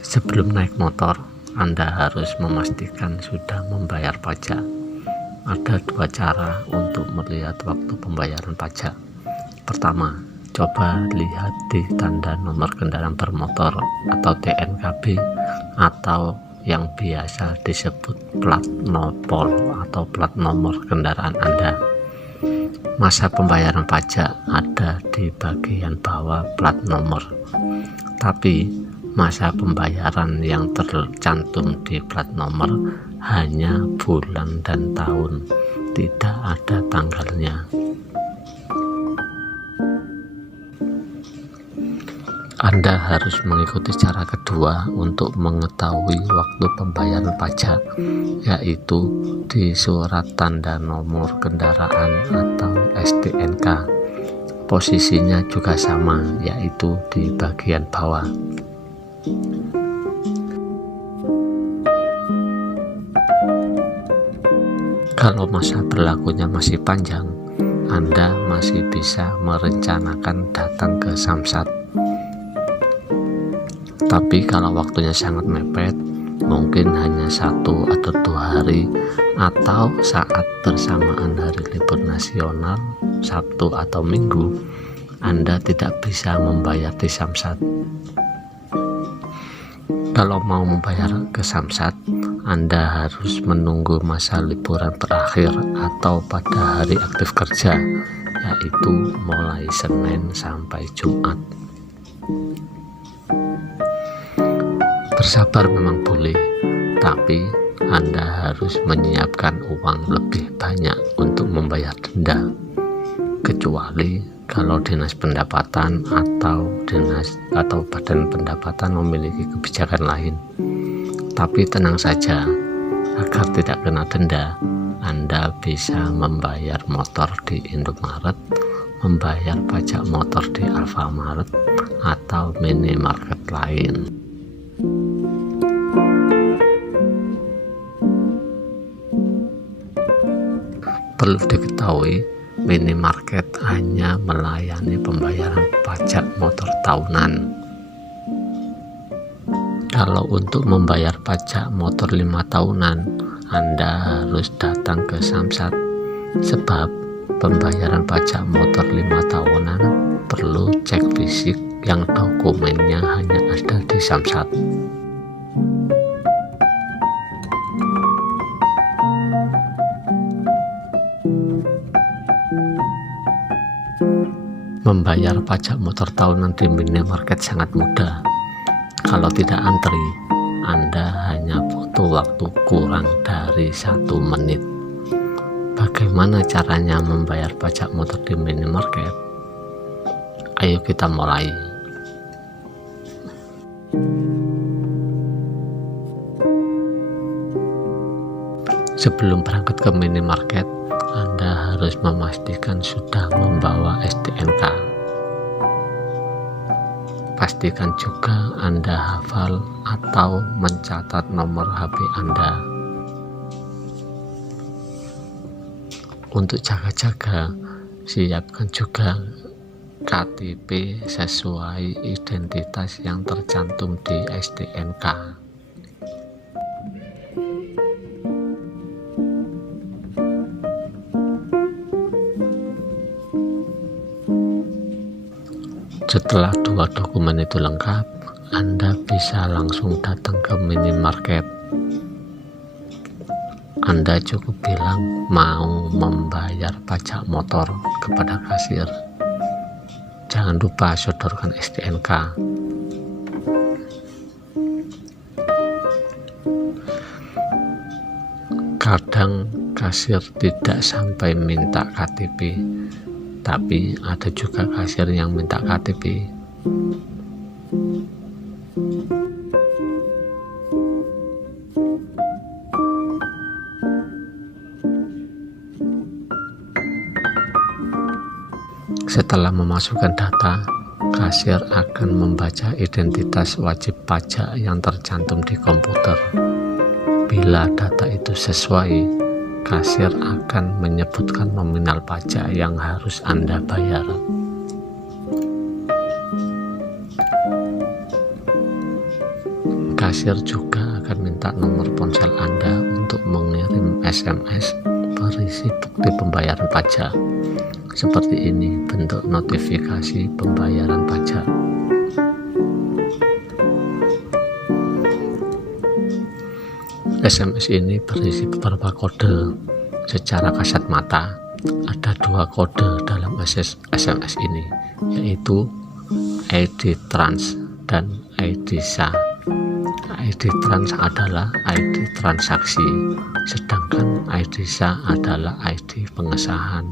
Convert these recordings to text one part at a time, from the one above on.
Sebelum naik motor, Anda harus memastikan sudah membayar pajak. Ada dua cara untuk melihat waktu pembayaran pajak. Pertama, coba lihat di tanda nomor kendaraan bermotor atau TNKB atau yang biasa disebut plat nopol atau plat nomor kendaraan Anda. Masa pembayaran pajak ada di bagian bawah plat nomor, tapi masa pembayaran yang tercantum di plat nomor hanya bulan dan tahun, tidak ada tanggalnya. Anda harus mengikuti cara kedua untuk mengetahui waktu pembayaran pajak, yaitu di surat tanda nomor kendaraan atau STNK. Posisinya juga sama, yaitu di bagian bawah. Kalau masa berlakunya masih panjang, Anda masih bisa merencanakan datang ke Samsat. Tapi kalau waktunya sangat mepet, mungkin hanya 1 atau 2 hari atau saat bersamaan hari libur nasional, Sabtu atau Minggu, Anda tidak bisa membayar di Samsat. Kalau mau membayar ke Samsat, Anda harus menunggu masa liburan berakhir atau pada hari aktif kerja, yaitu mulai Senin sampai Jumat. Bersabar memang boleh, tapi Anda harus menyiapkan uang lebih banyak untuk membayar denda, kecuali kalau dinas pendapatan atau badan pendapatan memiliki kebijakan lain. Tapi tenang saja, agar tidak kena denda, Anda bisa membayar motor di Indomaret, membayar pajak motor di Alfamart atau minimarket lain. Perlu diketahui, minimarket hanya melayani pembayaran pajak motor tahunan. Kalau untuk membayar pajak motor 5 tahunan, Anda harus datang ke Samsat, sebab pembayaran pajak motor 5 tahunan perlu cek fisik yang dokumennya hanya ada di Samsat. Membayar pajak motor tahunan di minimarket sangat mudah. Kalau tidak antri, Anda hanya butuh waktu kurang dari 1 menit. Bagaimana caranya membayar pajak motor di minimarket? Ayo kita mulai. Sebelum berangkat ke minimarket, Anda harus memastikan sudah membawa STNK. Pastikan juga Anda hafal atau mencatat nomor HP Anda. Untuk jaga-jaga, siapkan juga KTP sesuai identitas yang tercantum di STNK. Setelah 2 dokumen itu lengkap, Anda bisa langsung datang ke minimarket. Anda cukup bilang mau membayar pajak motor kepada kasir. Jangan lupa sodorkan STNK. Kadang kasir tidak sampai minta KTP, tapi ada juga kasir yang minta KTP. Setelah memasukkan data, kasir akan membaca identitas wajib pajak yang tercantum di komputer. Bila data itu sesuai, kasir akan menyebutkan nominal pajak yang harus Anda bayar. Kasir juga akan minta nomor ponsel Anda untuk mengirim SMS berisi bukti pembayaran pajak. Seperti ini bentuk notifikasi pembayaran pajak. SMS ini berisi beberapa kode. Secara kasat mata, ada 2 kode dalam SMS ini, yaitu ID Trans dan ID SA. ID Trans adalah ID transaksi, sedangkan ID SA adalah ID pengesahan.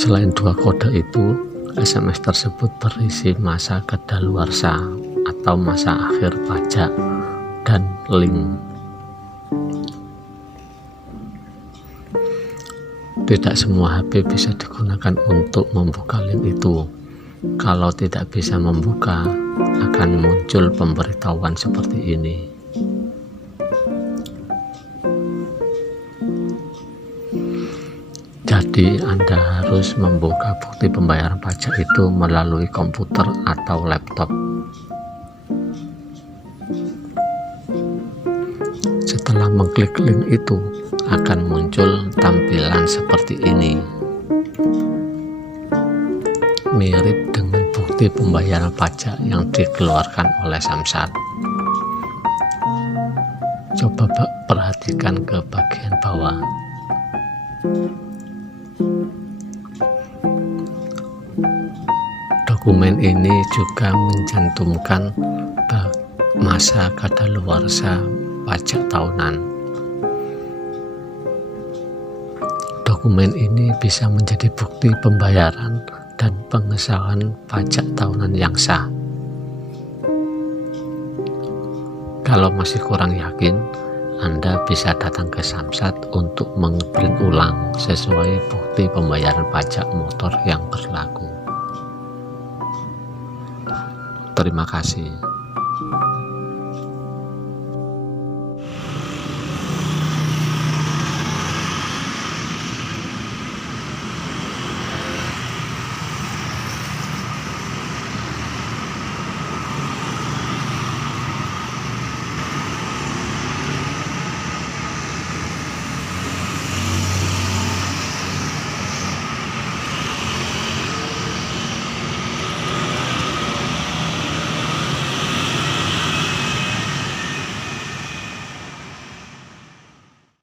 Selain 2 kode itu, SMS tersebut berisi masa kadaluarsa atau masa akhir pajak dan link. Tidak semua HP bisa digunakan untuk membuka link itu. Kalau tidak bisa membuka, akan muncul pemberitahuan seperti ini. Jadi Anda harus membuka bukti pembayaran pajak itu melalui komputer atau laptop. Setelah mengklik link itu, akan muncul tampilan seperti ini. Mirip dengan bukti pembayaran pajak yang dikeluarkan oleh Samsat. Coba perhatikan ke bagian bawah. Dokumen ini juga mencantumkan masa kadaluarsa pajak tahunan. Dokumen ini bisa menjadi bukti pembayaran dan pengesahan pajak tahunan yang sah. Kalau masih kurang yakin, Anda bisa datang ke Samsat untuk mengprint ulang sesuai bukti pembayaran pajak motor yang berlaku. Terima kasih.